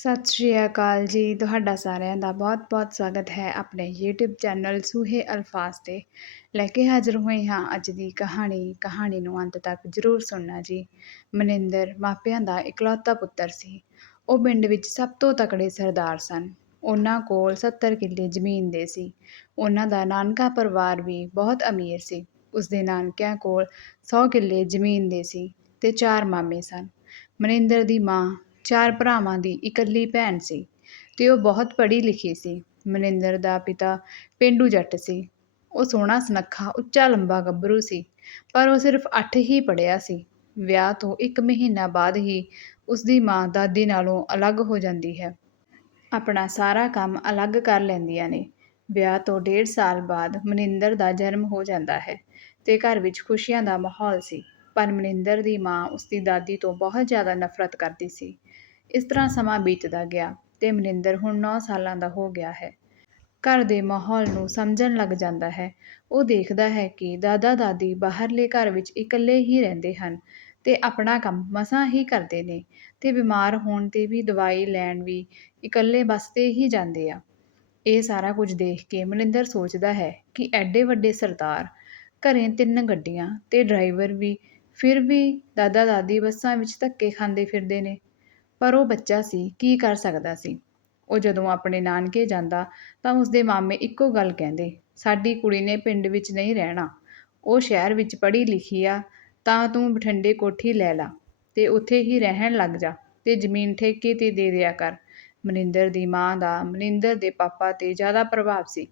ਸਤਿ ਸ਼੍ਰੀ ਅਕਾਲ ਜੀ। ਤੁਹਾਡਾ ਸਾਰਿਆਂ ਦਾ ਬਹੁਤ-ਬਹੁਤ ਸਵਾਗਤ ਹੈ ਆਪਣੇ YouTube ਚੈਨਲ ਸੂਹੇ ਅਲਫਾਜ਼ ਤੇ। ਲੈ ਕੇ ਹਾਜ਼ਰ ਹੋਏ ਹਾਂ ਅੱਜ ਦੀ ਕਹਾਣੀ। ਕਹਾਣੀ ਨੂੰ ਅੰਤ ਤੱਕ ਜ਼ਰੂਰ ਸੁਣਨਾ ਜੀ। ਮਨਿੰਦਰ ਮਾਪਿਆਂ ਦਾ ਇਕਲੌਤਾ ਪੁੱਤਰ ਸੀ। ਉਹ ਪਿੰਡ ਵਿੱਚ ਸਭ ਤੋਂ ਤਕੜੇ ਸਰਦਾਰ ਸਨ। ਉਹਨਾਂ ਕੋਲ 70 ਕਿੱਲੇ ਜ਼ਮੀਨ ਦੇ ਸੀ। ਉਹਨਾਂ ਦਾ ਨਾਨਕਾ ਪਰਿਵਾਰ ਵੀ ਬਹੁਤ ਅਮੀਰ ਸੀ। ਉਸਦੇ ਨਾਨਕਿਆਂ ਕੋਲ 100 ਕਿੱਲੇ ਜ਼ਮੀਨ ਦੇ ਸੀ ਤੇ ਚਾਰ ਮਾਮੇ ਸਨ। ਮਨਿੰਦਰ ਦੀ ਮਾਂ ਚਾਰ ਭਰਾਵਾਂ ਦੀ ਇਕੱਲੀ ਭੈਣ ਸੀ ਤੇ ਉਹ ਬਹੁਤ ਪੜ੍ਹੀ ਲਿਖੀ ਸੀ। ਮਨਿੰਦਰ ਦਾ ਪਿਤਾ ਪੇਂਡੂ ਜੱਟ ਸੀ। ਉਹ ਸੋਹਣਾ, ਸੁਨੱਖਾ, ਉੱਚਾ, ਲੰਬਾ ਗੱਭਰੂ ਸੀ, ਪਰ ਉਹ ਸਿਰਫ 8 ਹੀ ਪੜ੍ਹਿਆ ਸੀ। ਵਿਆਹ ਤੋਂ ਇੱਕ ਮਹੀਨਾ ਬਾਅਦ ਹੀ ਉਸਦੀ ਮਾਂ ਦਾਦੀ ਨਾਲੋਂ ਅਲੱਗ ਹੋ ਜਾਂਦੀ ਹੈ। ਆਪਣਾ ਸਾਰਾ ਕੰਮ ਅਲੱਗ ਕਰ ਲੈਂਦੀਆਂ ਨੇ। ਵਿਆਹ ਤੋਂ ਡੇਢ ਸਾਲ ਬਾਅਦ ਮਨਿੰਦਰ ਦਾ ਜਨਮ ਹੋ ਜਾਂਦਾ ਹੈ ਤੇ ਘਰ ਵਿੱਚ ਖੁਸ਼ੀਆਂ ਦਾ ਮਾਹੌਲ ਸੀ। ਪਰ ਮਨਿੰਦਰ ਦੀ ਮਾਂ ਉਸਦੀ ਦਾਦੀ ਤੋਂ ਬਹੁਤ ਜ਼ਿਆਦਾ ਨਫ਼ਰਤ ਕਰਦੀ ਸੀ। ਇਸ ਤਰ੍ਹਾਂ ਸਮਾਂ ਬੀਤਦਾ ਗਿਆ ਤੇ ਮਨਿੰਦਰ ਹੁਣ 9 ਸਾਲਾਂ ਦਾ ਹੋ ਗਿਆ ਹੈ। ਘਰ ਦੇ ਮਾਹੌਲ ਨੂੰ ਸਮਝਣ ਲੱਗ ਜਾਂਦਾ ਹੈ। ਉਹ ਦੇਖਦਾ ਹੈ ਕਿ ਦਾਦਾ ਦਾਦੀ ਬਾਹਰਲੇ ਘਰ ਵਿੱਚ ਇਕੱਲੇ ਹੀ ਰਹਿੰਦੇ ਹਨ ਤੇ ਆਪਣਾ ਕੰਮ ਮਸਾਂ ਹੀ ਕਰਦੇ ਨੇ ਤੇ ਬਿਮਾਰ ਹੋਣ ਤੇ ਵੀ ਦਵਾਈ ਲੈਣ ਵੀ ਇਕੱਲੇ ਬੱਸ ਤੇ ਹੀ ਜਾਂਦੇ ਆ। ਇਹ ਸਾਰਾ ਕੁਝ ਦੇਖ ਕੇ ਮਨਿੰਦਰ ਸੋਚਦਾ ਹੈ ਕਿ ਐਡੇ ਵੱਡੇ ਸਰਦਾਰ, ਘਰੇ ਤਿੰਨ ਗੱਡੀਆਂ ਤੇ ਡਰਾਈਵਰ ਵੀ ਫਿਰ ਵੀ ਦਾਦਾ ਦਾਦੀ ਬੱਸਾਂ ਵਿੱਚ ਧੱਕੇ ਖਾਂਦੇ ਫਿਰਦੇ ਨੇ। ਪਰ ਉਹ ਬੱਚਾ ਸੀ, ਕੀ ਕਰ ਸਕਦਾ ਸੀ? ਉਹ ਜਦੋਂ ਆਪਣੇ ਨਾਨਕੇ ਜਾਂਦਾ ਤਾਂ ਉਸਦੇ ਮਾਮੇ ਇੱਕੋ ਗੱਲ ਕਹਿੰਦੇ, ਸਾਡੀ ਕੁੜੀ ਨੇ ਪਿੰਡ ਵਿੱਚ ਨਹੀਂ ਰਹਿਣਾ। ਉਹ ਸ਼ਹਿਰ ਵਿੱਚ ਪੜ੍ਹੀ ਲਿਖੀ ਆ, ਤਾਂ ਤੂੰ ਬਠਿੰਡੇ ਕੋਠੀ ਲੈ ਲਾ ਤੇ ਉੱਥੇ ਹੀ ਰਹਿਣ ਲੱਗ ਜਾ ਤੇ ਜ਼ਮੀਨ ਠੇਕੇ ਤੇ ਦੇ ਦਿਆ ਕਰ। ਮਨਿੰਦਰ ਦੀ ਮਾਂ ਦਾ, ਮਨਿੰਦਰ ਦੇ ਪਾਪਾ ਤੇ ਜ਼ਿਆਦਾ ਪ੍ਰਭਾਵ ਸੀ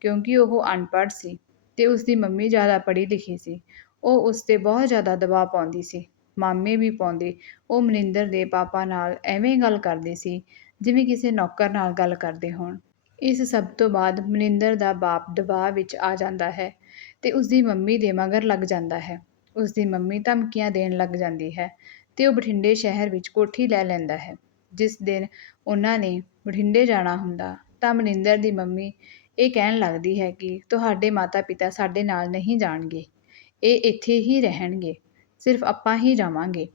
ਕਿਉਂਕਿ ਉਹ ਅਨਪੜ੍ਹ ਸੀ ਤੇ ਉਸਦੀ ਮੰਮੀ ਜ਼ਿਆਦਾ ਪੜ੍ਹੀ ਲਿਖੀ ਸੀ। ਉਹ ਉਸ ਤੇ ਬਹੁਤ ਜ਼ਿਆਦਾ ਦਬਾਅ ਪਾਉਂਦੀ ਸੀ। ਮਾਮੇ ਵੀ ਪਾਉਂਦੇ। ਉਹ ਮਨਿੰਦਰ ਦੇ ਪਾਪਾ ਨਾਲ ਐਵੇਂ ਗੱਲ ਕਰਦੇ ਸੀ, ਜਿਵੇਂ ਕਿਸੇ ਨੌਕਰ ਨਾਲ ਗੱਲ ਕਰਦੇ ਹੋਣ। ਇਸ ਸਭ ਤੋਂ ਬਾਅਦ ਮਨਿੰਦਰ ਦਾ ਬਾਪ ਦਬਾਅ ਵਿੱਚ ਆ ਜਾਂਦਾ ਹੈ ਤੇ ਉਸਦੀ ਮੰਮੀ ਦੇ ਮਗਰ ਲੱਗ ਜਾਂਦਾ ਹੈ। ਉਸਦੀ ਮੰਮੀ ਧਮਕੀਆਂ ਦੇਣ ਲੱਗ ਜਾਂਦੀ ਹੈ ਤੇ ਉਹ ਬਠਿੰਡੇ ਸ਼ਹਿਰ ਵਿੱਚ ਕੋਠੀ ਲੈ ਲੈਂਦਾ ਹੈ। ਜਿਸ ਦਿਨ ਉਹਨਾਂ ਨੇ ਬਠਿੰਡੇ ਜਾਣਾ ਹੁੰਦਾ, ਤਾਂ ਮਨਿੰਦਰ ਦੀ ਮੰਮੀ ਇਹ ਕਹਿਣ ਲੱਗਦੀ ਹੈ ਕਿ ਤੁਹਾਡੇ ਮਾਤਾ-ਪਿਤਾ ਸਾਡੇ ਨਾਲ ਨਹੀਂ ਜਾਣਗੇ। ਇਹ ਇੱਥੇ ਹੀ ਰਹਿਣਗੇ। ਸਿਰਫ ਆਪਾਂ ਹੀ ਜਾਵਾਂਗੇ।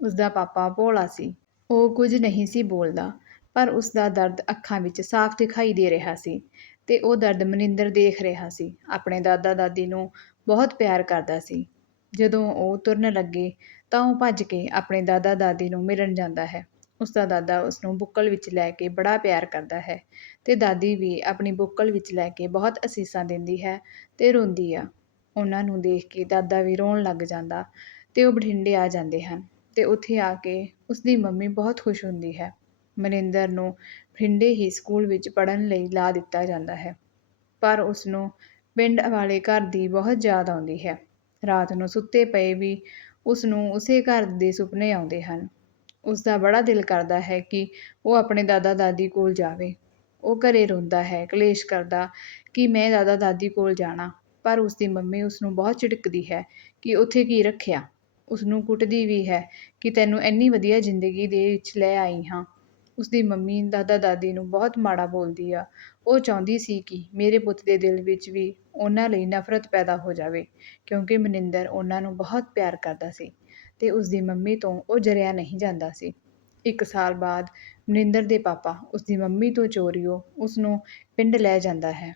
ਉਸਦਾ ਪਾਪਾ ਭੋਲਾ ਸੀ। ਉਹ ਕੁਝ ਨਹੀਂ ਸੀ ਬੋਲਦਾ, ਪਰ ਉਸਦਾ ਦਰਦ ਅੱਖਾਂ ਵਿੱਚ ਸਾਫ਼ ਦਿਖਾਈ ਦੇ ਰਿਹਾ ਸੀ ਤੇ ਉਹ ਦਰਦ ਮਨਿੰਦਰ ਦੇਖ ਰਿਹਾ ਸੀ। ਆਪਣੇ ਦਾਦਾ ਦਾਦੀ ਨੂੰ ਬਹੁਤ ਪਿਆਰ ਕਰਦਾ ਸੀ। ਜਦੋਂ ਉਹ ਤੁਰਨ ਲੱਗੇ ਤਾਂ ਉਹ ਭੱਜ ਕੇ ਆਪਣੇ ਦਾਦਾ ਦਾਦੀ ਨੂੰ ਮਿਲਣ ਜਾਂਦਾ ਹੈ। ਉਸਦਾ ਦਾਦਾ ਉਸਨੂੰ ਬੁੱਕਲ ਵਿੱਚ ਲੈ ਕੇ ਬੜਾ ਪਿਆਰ ਕਰਦਾ ਹੈ ਤੇ ਦਾਦੀ ਵੀ ਆਪਣੀ ਬੁੱਕਲ ਵਿੱਚ ਲੈ ਕੇ ਬਹੁਤ ਅਸੀਸਾਂ ਦਿੰਦੀ ਹੈ ਤੇ ਰੋਂਦੀ ਆ। ਉਹਨਾਂ ਨੂੰ ਦੇਖ ਕੇ ਦਾਦਾ ਵੀ ਰੋਣ ਲੱਗ ਜਾਂਦਾ ਅਤੇ ਉਹ ਬਠਿੰਡੇ ਆ ਜਾਂਦੇ ਹਨ ਅਤੇ ਉੱਥੇ ਆ ਕੇ ਉਸਦੀ ਮੰਮੀ ਬਹੁਤ ਖੁਸ਼ ਹੁੰਦੀ ਹੈ। ਮਨਿੰਦਰ ਨੂੰ ਬਠਿੰਡੇ ਹੀ ਸਕੂਲ ਵਿੱਚ ਪੜ੍ਹਨ ਲਈ ਲਾ ਦਿੱਤਾ ਜਾਂਦਾ ਹੈ। ਪਰ ਉਸਨੂੰ ਪਿੰਡ ਵਾਲੇ ਘਰ ਦੀ ਬਹੁਤ ਯਾਦ ਆਉਂਦੀ ਹੈ। ਰਾਤ ਨੂੰ ਸੁੱਤੇ ਪਏ ਵੀ ਉਸਨੂੰ ਉਸੇ ਘਰ ਦੇ ਸੁਪਨੇ ਆਉਂਦੇ ਹਨ। ਉਸਦਾ ਬੜਾ ਦਿਲ ਕਰਦਾ ਹੈ ਕਿ ਉਹ ਆਪਣੇ ਦਾਦਾ ਦਾਦੀ ਕੋਲ ਜਾਵੇ। ਉਹ ਘਰੇ ਰੋਂਦਾ ਹੈ, ਕਲੇਸ਼ ਕਰਦਾ ਕਿ ਮੈਂ ਦਾਦਾ ਦਾਦੀ ਕੋਲ ਜਾਣਾ। ਪਰ ਉਸਦੀ ਮੰਮੀ ਉਸਨੂੰ ਬਹੁਤ ਝਿੜਕਦੀ ਹੈ ਕਿ ਉੱਥੇ ਕੀ ਰੱਖਿਆ। ਉਸਨੂੰ ਕੁੱਟਦੀ ਵੀ ਹੈ ਕਿ ਤੈਨੂੰ ਇੰਨੀ ਵਧੀਆ ਜ਼ਿੰਦਗੀ ਦੇ ਵਿੱਚ ਲੈ ਆਈ ਹਾਂ। ਉਸਦੀ ਮੰਮੀ ਦਾਦਾ ਦਾਦੀ ਨੂੰ ਬਹੁਤ ਮਾੜਾ ਬੋਲਦੀ ਆ। ਉਹ ਚਾਹੁੰਦੀ ਸੀ ਕਿ ਮੇਰੇ ਪੁੱਤ ਦੇ ਦਿਲ ਵਿੱਚ ਵੀ ਉਹਨਾਂ ਲਈ ਨਫ਼ਰਤ ਪੈਦਾ ਹੋ ਜਾਵੇ, ਕਿਉਂਕਿ ਮਨਿੰਦਰ ਉਹਨਾਂ ਨੂੰ ਬਹੁਤ ਪਿਆਰ ਕਰਦਾ ਸੀ ਤੇ ਉਸਦੀ ਮੰਮੀ ਤੋਂ ਉਹ ਜਰਿਆ ਨਹੀਂ ਜਾਂਦਾ ਸੀ। ਇੱਕ ਸਾਲ ਬਾਅਦ ਮਨਿੰਦਰ ਦੇ ਪਾਪਾ ਉਸਦੀ ਮੰਮੀ ਤੋਂ ਚੋਰੀਓ ਉਸਨੂੰ ਪਿੰਡ ਲੈ ਜਾਂਦਾ ਹੈ।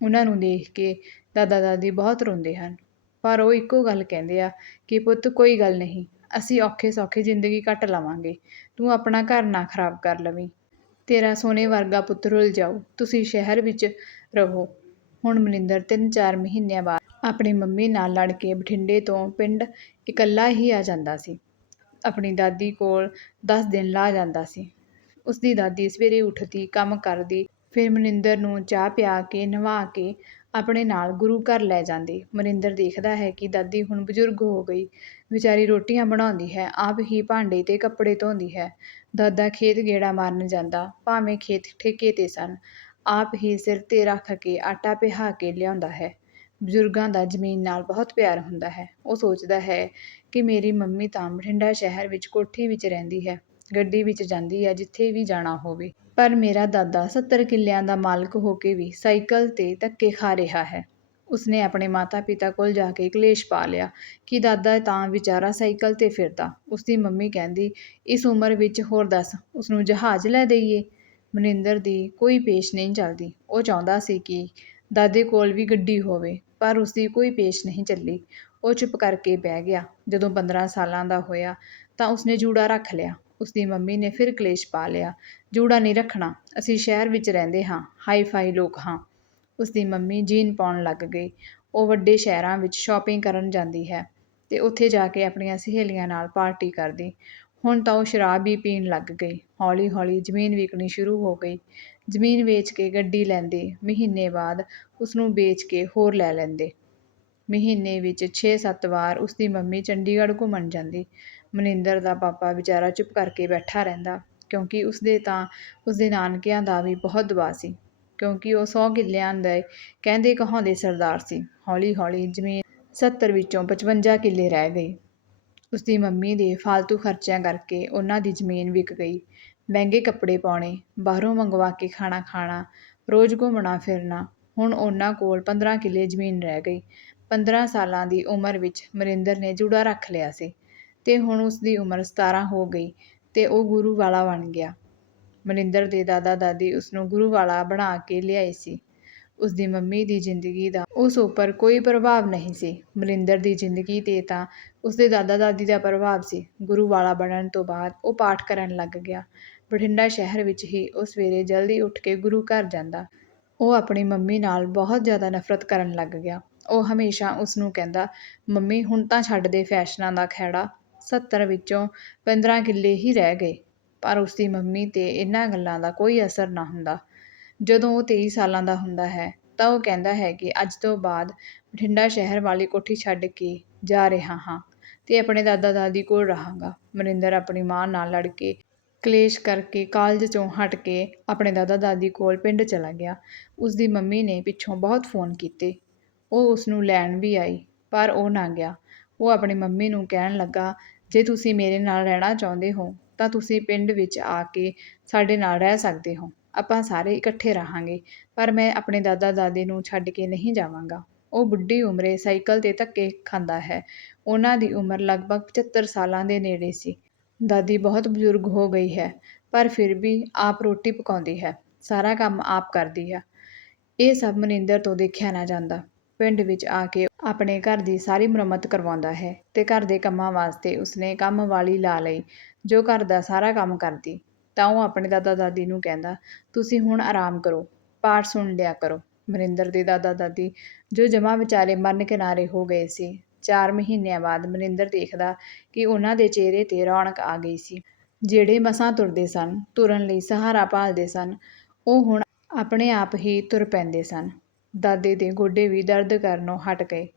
ਉਹਨਾਂ ਨੂੰ ਦੇਖ ਕੇ ਦਾਦਾ ਦਾਦੀ ਬਹੁਤ ਰੋਂਦੇ ਹਨ। ਪਰ ਉਹ ਇੱਕੋ ਗੱਲ ਕਹਿੰਦੇ ਆ ਕਿ ਪੁੱਤ ਕੋਈ ਗੱਲ ਨਹੀਂ, ਅਸੀਂ ਔਖੇ ਸੌਖੇ ਜ਼ਿੰਦਗੀ ਕੱਟ ਲਵਾਂਗੇ, ਤੂੰ ਆਪਣਾ ਘਰ ਨਾ ਖਰਾਬ ਕਰ ਲਵੀਂ। ਤੇਰਾ ਸੋਨੇ ਵਰਗਾ ਪੁੱਤ ਰੁੱਲ ਜਾਊ, ਤੁਸੀਂ ਸ਼ਹਿਰ ਵਿੱਚ ਰਹੋ। ਹੁਣ ਮਨਿੰਦਰ 3-4 ਮਹੀਨਿਆਂ ਬਾਅਦ ਆਪਣੀ ਮੰਮੀ ਨਾਲ ਲੜ ਕੇ ਬਠਿੰਡੇ ਤੋਂ ਪਿੰਡ ਇਕੱਲਾ ਹੀ ਆ ਜਾਂਦਾ ਸੀ। ਆਪਣੀ ਦਾਦੀ ਕੋਲ 10 ਦਿਨ ਲਾ ਜਾਂਦਾ ਸੀ। ਉਸਦੀ ਦਾਦੀ ਸਵੇਰੇ ਉੱਠਦੀ, ਕੰਮ ਕਰਦੀ, ਫਿਰ ਮਨਿੰਦਰ ਨੂੰ ਚਾਹ ਪਿਆ ਕੇ ਨਵਾ ਕੇ ਆਪਣੇ ਨਾਲ ਗੁਰੂ ਘਰ ਲੈ ਜਾਂਦੀ। ਮਨਿੰਦਰ ਦੇਖਦਾ ਹੈ ਕਿ ਦਾਦੀ ਹੁਣ ਬਜ਼ੁਰਗ ਹੋ ਗਈ। ਵਿਚਾਰੀ ਰੋਟੀਆਂ ਬਣਾਉਂਦੀ ਹੈ, ਆਪ ਹੀ ਭਾਂਡੇ ਤੇ ਕੱਪੜੇ ਧੋਂਦੀ ਹੈ। ਦਾਦਾ ਖੇਤ ਗੇੜਾ ਮਾਰਨ ਜਾਂਦਾ, ਭਾਵੇਂ ਖੇਤ ਠੇਕੇ ਤੇ ਸਨ, ਆਪ ਹੀ ਸਿਰ ਤੇ ਰੱਖ ਕੇ ਆਟਾ ਪਿਹਾ ਕੇ ਲਿਆਉਂਦਾ ਹੈ। ਬਜ਼ੁਰਗਾਂ ਦਾ ਜ਼ਮੀਨ ਨਾਲ ਬਹੁਤ ਪਿਆਰ ਹੁੰਦਾ ਹੈ। ਉਹ ਸੋਚਦਾ ਹੈ ਕਿ ਮੇਰੀ ਮੰਮੀ ਤਾਂ ਬਠਿੰਡਾ ਸ਼ਹਿਰ ਵਿੱਚ ਕੋਠੀ ਵਿੱਚ ਰਹਿੰਦੀ ਹੈ, ਗੱਡੀ ਵਿੱਚ ਜਾਂਦੀ ਹੈ, ਜਿੱਥੇ ਵੀ ਜਾਣਾ ਹੋਵੇ। ਪਰ ਮੇਰਾ ਦਾਦਾ 70 ਕਿੱਲਿਆਂ ਦਾ ਮਾਲਕ ਹੋ ਕੇ ਵੀ ਸਾਈਕਲ ਤੇ ਧੱਕੇ ਖਾ ਰਿਹਾ ਹੈ ਉਸਨੇ ਆਪਣੇ ਮਾਤਾ-ਪਿਤਾ ਕੋਲ ਜਾ ਕੇ ਕਲੇਸ਼ ਪਾ ਲਿਆ ਕਿ ਦਾਦਾ ਤਾਂ ਵਿਚਾਰਾ ਸਾਈਕਲ 'ਤੇ ਫਿਰਦਾ। ਉਸਦੀ ਮੰਮੀ ਕਹਿੰਦੀ, "ਇਸ ਉਮਰ ਵਿੱਚ ਹੋਰ ਦੱਸ ਉਸਨੂੰ ਜਹਾਜ਼ ਲੈ ਦੇਈਏ?" ਮਨਿੰਦਰ ਦੀ ਕੋਈ ਪੇਸ਼ ਨਹੀਂ ਚੱਲਦੀ। ਉਹ ਚਾਹੁੰਦਾ ਸੀ ਕਿ ਦਾਦੇ ਕੋਲ ਵੀ ਗੱਡੀ ਹੋਵੇ, ਪਰ ਉਸਦੀ ਕੋਈ ਪੇਸ਼ ਨਹੀਂ ਚੱਲੀ। ਉਹ ਚੁੱਪ ਕਰਕੇ ਬਹਿ ਗਿਆ। ਜਦੋਂ ਪੰਦਰਾਂ ਸਾਲਾਂ ਦਾ ਹੋਇਆ ਤਾਂ ਉਸਨੇ ਜੂੜਾ ਰੱਖ ਲਿਆ। ਉਸਦੀ ਮੰਮੀ ਨੇ ਫਿਰ ਕਲੇਸ਼ ਪਾ ਲਿਆ, "ਜੂੜਾ ਨਹੀਂ ਰੱਖਣਾ, ਅਸੀਂ ਸ਼ਹਿਰ ਵਿੱਚ ਰਹਿੰਦੇ ਹਾਂ, ਹਾਈ-ਫਾਈ ਲੋਕ ਹਾਂ।" ਉਸਦੀ ਮੰਮੀ ਜੀਨ ਪਾਉਣ ਲੱਗ ਗਈ। ਉਹ ਵੱਡੇ ਸ਼ਹਿਰਾਂ ਵਿੱਚ ਸ਼ਾਪਿੰਗ ਕਰਨ ਜਾਂਦੀ ਹੈ ਤੇ ਉੱਥੇ ਜਾ ਕੇ ਆਪਣੀਆਂ ਸਹੇਲੀਆਂ ਨਾਲ ਪਾਰਟੀ ਕਰਦੀ। ਹੁਣ ਤਾਂ ਉਹ ਸ਼ਰਾਬ ਵੀ ਪੀਣ ਲੱਗ ਗਈ। ਹੌਲੀ-ਹੌਲੀ ਜ਼ਮੀਨ ਵਿਕਣੀ ਸ਼ੁਰੂ ਹੋ ਗਈ। ਜ਼ਮੀਨ ਵੇਚ ਕੇ ਗੱਡੀ ਲੈਂਦੇ, ਮਹੀਨੇ ਬਾਅਦ ਉਸਨੂੰ ਵੇਚ ਕੇ ਹੋਰ ਲੈ ਲੈਂਦੇ। ਮਹੀਨੇ ਵਿੱਚ ਛੇ-ਸੱਤ ਵਾਰ ਉਸਦੀ ਮੰਮੀ ਚੰਡੀਗੜ੍ਹ ਘੁੰਮਣ ਜਾਂਦੀ। ਮਨਿੰਦਰ ਦਾ ਪਾਪਾ ਵਿਚਾਰਾ ਚੁੱਪ ਕਰਕੇ ਬੈਠਾ ਰਹਿੰਦਾ, ਕਿਉਂਕਿ ਉਸਦੇ ਤਾਂ ਉਸਦੇ ਨਾਨਕਿਆਂ ਦਾ ਵੀ ਬਹੁਤ ਦਬਾਅ ਸੀ, ਕਿਉਂਕਿ ਉਹ ਸੌ ਕਿੱਲਿਆਂ ਦੇ ਕਹਿੰਦੇ-ਕਹਾਉਂਦੇ ਸਰਦਾਰ ਸੀ। ਹੌਲੀ-ਹੌਲੀ ਜ਼ਮੀਨ ਸੱਤਰ ਵਿੱਚੋਂ ਪਚਵੰਜਾ ਕਿੱਲੇ ਰਹਿ ਗਈ। ਉਸਦੀ ਮੰਮੀ ਦੇ ਫਾਲਤੂ ਖਰਚਿਆਂ ਕਰਕੇ ਉਹਨਾਂ ਦੀ ਜ਼ਮੀਨ ਵਿਕ ਗਈ। ਮਹਿੰਗੇ ਕੱਪੜੇ ਪਾਉਣੇ, ਬਾਹਰੋਂ ਮੰਗਵਾ ਕੇ ਖਾਣਾ ਖਾਣਾ, ਰੋਜ਼ ਘੁੰਮਣਾ-ਫਿਰਨਾ, ਹੁਣ ਉਹਨਾਂ ਕੋਲ ਪੰਦਰਾਂ ਕਿੱਲੇ ਜ਼ਮੀਨ ਰਹਿ ਗਈ। ਪੰਦਰਾਂ ਸਾਲਾਂ ਦੀ ਉਮਰ ਵਿੱਚ ਮਨਿੰਦਰ ਨੇ ਜੂੜਾ ਰੱਖ ਲਿਆ ਸੀ ਤੇ ਹੁਣ ਉਸ ਦੀ ਉਮਰ ਸਤਾਰਾਂ ਹੋ ਗਈ ਤੇ ਉਹ ਗੁਰੂ ਵਾਲਾ ਬਣ ਗਿਆ। ਮਨਿੰਦਰ ਦੇ ਦਾਦਾ-ਦਾਦੀ ਉਸਨੂੰ ਗੁਰੂ ਵਾਲਾ ਬਣਾ ਕੇ ਲਿਆਏ ਸੀ। ਉਸਦੀ ਮੰਮੀ ਦੀ ਜ਼ਿੰਦਗੀ ਦਾ ਉਸ ਉੱਪਰ ਕੋਈ ਪ੍ਰਭਾਵ ਨਹੀਂ ਸੀ। ਮਨਿੰਦਰ ਦੀ ਜ਼ਿੰਦਗੀ 'ਤੇ ਤਾਂ ਉਸਦੇ ਦਾਦਾ-ਦਾਦੀ ਦਾ ਪ੍ਰਭਾਵ ਸੀ। ਗੁਰੂ ਵਾਲਾ ਬਣਨ ਤੋਂ ਬਾਅਦ ਉਹ ਪਾਠ ਕਰਨ ਲੱਗ ਗਿਆ। ਬਠਿੰਡਾ ਸ਼ਹਿਰ ਵਿੱਚ ਹੀ ਉਹ ਸਵੇਰੇ ਜਲਦੀ ਉੱਠ ਕੇ ਗੁਰੂ ਘਰ ਜਾਂਦਾ। ਉਹ ਆਪਣੀ ਮੰਮੀ ਨਾਲ ਬਹੁਤ ਜ਼ਿਆਦਾ ਨਫ਼ਰਤ ਕਰਨ ਲੱਗ ਗਿਆ। ਉਹ ਹਮੇਸ਼ਾ ਉਸਨੂੰ ਕਹਿੰਦਾ, "ਮੰਮੀ ਹੁਣ ਤਾਂ ਛੱਡ ਦੇ ਫੈਸ਼ਨਾਂ ਦਾ ਖਹਿੜਾ, ਸੱਤਰ ਵਿੱਚੋਂ ਪੰਦਰਾਂ ਕਿੱਲੇ ਹੀ ਰਹਿ ਗਏ।" ਪਰ ਉਸਦੀ ਮੰਮੀ 'ਤੇ ਇਹਨਾਂ ਗੱਲਾਂ ਦਾ ਕੋਈ ਅਸਰ ਨਾ ਹੁੰਦਾ। ਜਦੋਂ ਉਹ ਤੇਈ ਸਾਲਾਂ ਦਾ ਹੁੰਦਾ ਹੈ ਤਾਂ ਉਹ ਕਹਿੰਦਾ ਹੈ ਕਿ ਅੱਜ ਤੋਂ ਬਾਅਦ ਬਠਿੰਡਾ ਸ਼ਹਿਰ ਵਾਲੀ ਕੋਠੀ ਛੱਡ ਕੇ ਜਾ ਰਿਹਾ ਹਾਂ ਤੇ ਆਪਣੇ ਦਾਦਾ-ਦਾਦੀ ਕੋਲ ਰਹਾਂਗਾ। ਮਨਿੰਦਰ ਆਪਣੀ ਮਾਂ ਨਾਲ ਲੜ ਕੇ, ਕਲੇਸ਼ ਕਰਕੇ ਕਾਲਜ 'ਚੋਂ ਹਟ ਕੇ ਆਪਣੇ ਦਾਦਾ-ਦਾਦੀ ਕੋਲ ਪਿੰਡ ਚਲਾ ਗਿਆ। ਉਸਦੀ ਮੰਮੀ ਨੇ ਪਿੱਛੋਂ ਬਹੁਤ ਫ਼ੋਨ ਕੀਤੇ। ਉਹ ਉਸਨੂੰ ਲੈਣ ਵੀ ਆਈ, ਪਰ ਉਹ ਨਾ ਗਿਆ। ਉਹ ਆਪਣੀ ਮੰਮੀ ਨੂੰ ਕਹਿਣ ਲੱਗਾ, "ਜੇ ਤੁਸੀਂ ਮੇਰੇ ਨਾਲ ਰਹਿਣਾ ਚਾਹੁੰਦੇ ਹੋ ਤਾਂ ਤੁਸੀਂ ਪਿੰਡ ਵਿੱਚ ਆ ਕੇ ਸਾਡੇ ਨਾਲ ਰਹਿ ਸਕਦੇ ਹੋ। ਆਪਾਂ ਸਾਰੇ ਇਕੱਠੇ ਰਹਾਂਗੇ, ਪਰ ਮੈਂ ਆਪਣੇ ਦਾਦਾ-ਦਾਦੀ ਨੂੰ ਛੱਡ ਕੇ ਨਹੀਂ ਜਾਵਾਂਗਾ। ਉਹ ਬੁੱਢੀ ਉਮਰੇ ਸਾਈਕਲ 'ਤੇ ਧੱਕੇ ਖਾਂਦਾ ਹੈ। ਉਹਨਾਂ ਦੀ ਉਮਰ ਲਗਭਗ ਪਚੱਤਰ ਸਾਲਾਂ ਦੇ ਨੇੜੇ ਸੀ। ਦਾਦੀ ਬਹੁਤ ਬਜ਼ੁਰਗ ਹੋ ਗਈ ਹੈ, ਪਰ ਫਿਰ ਵੀ ਆਪ ਰੋਟੀ ਪਕਾਉਂਦੀ ਹੈ, ਸਾਰਾ ਕੰਮ ਆਪ ਕਰਦੀ ਹੈ। ਇਹ ਸਭ ਮਨਿੰਦਰ ਤੋਂ ਦੇਖਿਆ ਨਾ ਜਾਂਦਾ। ਪਿੰਡ ਵਿੱਚ ਆ ਕੇ ਆਪਣੇ ਘਰ ਦੀ ਸਾਰੀ ਮੁਰੰਮਤ ਕਰਵਾਉਂਦਾ ਹੈ ਤੇ ਘਰ ਦੇ ਕੰਮਾਂ ਵਾਸਤੇ ਉਸਨੇ ਕੰਮ ਵਾਲੀ ਲਾ ਲਈ, ਜੋ ਘਰ ਦਾ ਸਾਰਾ ਕੰਮ ਕਰਦੀ। ਤਾਂ ਉਹ ਆਪਣੇ ਦਾਦਾ-ਦਾਦੀ ਨੂੰ ਕਹਿੰਦਾ, "ਤੁਸੀਂ ਹੁਣ ਆਰਾਮ ਕਰੋ, ਪਾਠ ਸੁਣ ਲਿਆ ਕਰੋ।" ਮਨਿੰਦਰ ਦੇ ਦਾਦਾ-ਦਾਦੀ, ਜੋ ਜਮਾਂ ਵਿਚਾਰੇ ਮਰਨ ਕਿਨਾਰੇ ਹੋ ਗਏ ਸੀ, ਚਾਰ ਮਹੀਨਿਆਂ ਬਾਅਦ ਮਨਿੰਦਰ ਦੇਖਦਾ ਕਿ ਉਹਨਾਂ ਦੇ ਚਿਹਰੇ 'ਤੇ ਰੌਣਕ ਆ ਗਈ ਸੀ। ਜਿਹੜੇ ਮਸਾਂ ਤੁਰਦੇ ਸਨ, ਤੁਰਨ ਲਈ ਸਹਾਰਾ ਭਾਲਦੇ ਸਨ, ਉਹ ਹੁਣ ਆਪਣੇ ਆਪ ਹੀ ਤੁਰ ਪੈਂਦੇ ਸਨ। ਦਾਦੇ ਦੇ ਗੋਡੇ ਵੀ ਦਰਦ ਕਰਨੋਂ ਹਟ ਗਏ।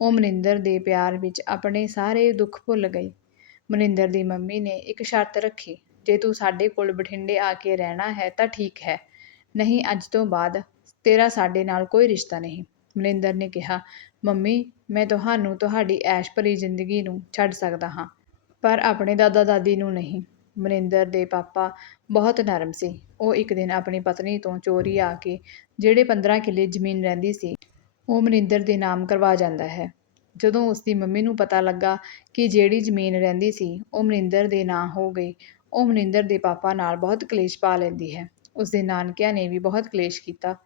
ਉਹ ਮਨਿੰਦਰ ਦੇ ਪਿਆਰ ਵਿੱਚ ਆਪਣੇ ਸਾਰੇ ਦੁੱਖ ਭੁੱਲ ਗਈ। ਮਨਿੰਦਰ ਦੀ ਮੰਮੀ ਨੇ ਇੱਕ ਸ਼ਰਤ ਰੱਖੀ, "ਜੇ ਤੂੰ ਸਾਡੇ ਕੋਲ ਬਠਿੰਡੇ ਆ ਕੇ ਰਹਿਣਾ ਹੈ ਤਾਂ ਠੀਕ ਹੈ, ਨਹੀਂ ਅੱਜ ਤੋਂ ਬਾਅਦ ਤੇਰਾ ਸਾਡੇ ਨਾਲ ਕੋਈ ਰਿਸ਼ਤਾ ਨਹੀਂ।" ਮਨਿੰਦਰ ਨੇ ਕਿਹਾ, "ਮੰਮੀ, ਮੈਂ ਤੁਹਾਨੂੰ ਤੁਹਾਡੀ ਐਸ਼-ਭਰੀ ਜ਼ਿੰਦਗੀ ਨੂੰ ਛੱਡ ਸਕਦਾ ਹਾਂ, ਪਰ ਆਪਣੇ ਦਾਦਾ-ਦਾਦੀ ਨੂੰ ਨਹੀਂ।" ਮਨਿੰਦਰ ਦੇ ਪਾਪਾ ਬਹੁਤ ਨਰਮ ਸੀ। ਉਹ ਇੱਕ ਦਿਨ ਆਪਣੀ ਪਤਨੀ ਤੋਂ ਚੋਰੀ ਆ ਕੇ ਜਿਹੜੇ ਪੰਦਰਾਂ ਕਿੱਲੇ ਜ਼ਮੀਨ ਰਹਿੰਦੀ ਸੀ, ਉਹ ਮਨਿੰਦਰ ਦੇ ਨਾਮ ਕਰਵਾ ਜਾਂਦਾ ਹੈ। ਜਦੋਂ ਉਸਦੀ ਮੰਮੀ ਨੂੰ ਪਤਾ ਲੱਗਾ ਕਿ ਜਿਹੜੀ ਜ਼ਮੀਨ ਰਹਿੰਦੀ ਸੀ, ਉਹ ਮਨਿੰਦਰ ਦੇ ਨਾਂ ਹੋ ਗਈ, ਉਹ ਮਨਿੰਦਰ ਦੇ ਪਾਪਾ ਨਾਲ ਬਹੁਤ ਕਲੇਸ਼ ਪਾ ਲੈਂਦੀ ਹੈ। ਉਸਦੇ ਨਾਨਕਿਆਂ ਨੇ ਵੀ ਬਹੁਤ ਕਲੇਸ਼ ਕੀਤਾ।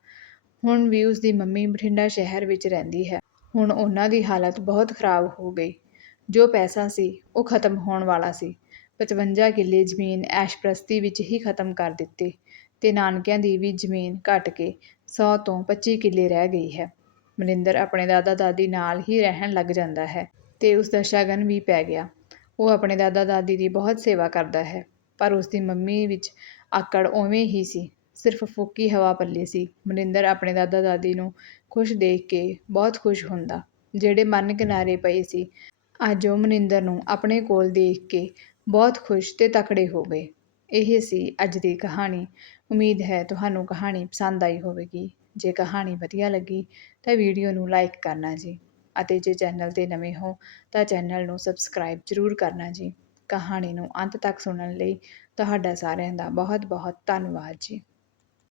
ਹੁਣ ਵੀ ਉਸਦੀ ਮੰਮੀ ਬਠਿੰਡਾ ਸ਼ਹਿਰ ਵਿੱਚ ਰਹਿੰਦੀ ਹੈ। ਹੁਣ ਉਹਨਾਂ ਦੀ ਹਾਲਤ ਬਹੁਤ ਖ਼ਰਾਬ ਹੋ ਗਈ। ਜੋ ਪੈਸਾ ਸੀ, ਉਹ ਖ਼ਤਮ ਹੋਣ ਵਾਲਾ ਸੀ। ਪਚਵੰਜਾ ਕਿੱਲੇ ਜ਼ਮੀਨ ਐਸ਼ਪ੍ਰਸਤੀ ਵਿੱਚ ਹੀ ਖ਼ਤਮ ਕਰ ਦਿੱਤੇ ਤੇ ਨਾਨਕਿਆਂ ਦੀ ਵੀ ਜ਼ਮੀਨ ਘਟ ਕੇ ਸੌ ਤੋਂ ਪੱਚੀ ਕਿੱਲੇ ਰਹਿ ਗਈ ਹੈ। ਮਨਿੰਦਰ ਆਪਣੇ ਦਾਦਾ-ਦਾਦੀ ਨਾਲ ਹੀ ਰਹਿਣ ਲੱਗ ਜਾਂਦਾ ਹੈ ਤੇ ਉਸਦਾ ਸ਼ਗਨ ਵੀ ਪੈ ਗਿਆ। ਉਹ ਆਪਣੇ ਦਾਦਾ-ਦਾਦੀ ਦੀ ਬਹੁਤ ਸੇਵਾ ਕਰਦਾ ਹੈ, ਪਰ ਉਸਦੀ ਮੰਮੀ ਵਿੱਚ ਆਕੜ ਉਵੇਂ ਹੀ ਸੀ, ਸਿਰਫ਼ ਫੂਕੀ ਹਵਾ ਪੱਲੇ ਸੀ। ਮਨਿੰਦਰ ਆਪਣੇ ਦਾਦਾ-ਦਾਦੀ ਨੂੰ ਖੁਸ਼ ਦੇਖ ਕੇ ਬਹੁਤ ਖੁਸ਼ ਹੁੰਦਾ। ਜਿਹੜੇ ਮਰਨ ਕਿਨਾਰੇ ਪਏ ਸੀ, ਅੱਜ ਉਹ ਮਨਿੰਦਰ ਨੂੰ ਆਪਣੇ ਕੋਲ ਦੇਖ ਕੇ ਬਹੁਤ ਖੁਸ਼ ਤੇ ਤਕੜੇ ਹੋ ਗਏ। ਇਹ ਸੀ ਅੱਜ ਦੀ ਕਹਾਣੀ। ਉਮੀਦ ਹੈ ਤੁਹਾਨੂੰ ਕਹਾਣੀ ਪਸੰਦ ਆਈ ਹੋਵੇਗੀ। ਜੇ ਕਹਾਣੀ ਵਧੀਆ ਲੱਗੀ ਤਾਂ ਵੀਡੀਓ ਨੂੰ ਲਾਈਕ ਕਰਨਾ ਜੀ ਅਤੇ ਜੇ ਚੈਨਲ 'ਤੇ ਨਵੇਂ ਹੋ ਤਾਂ ਚੈਨਲ ਨੂੰ ਸਬਸਕ੍ਰਾਈਬ ਜ਼ਰੂਰ ਕਰਨਾ ਜੀ। ਕਹਾਣੀ ਨੂੰ ਅੰਤ ਤੱਕ ਸੁਣਨ ਲਈ ਤੁਹਾਡਾ ਸਾਰਿਆਂ ਦਾ ਬਹੁਤ-ਬਹੁਤ ਧੰਨਵਾਦ ਜੀ।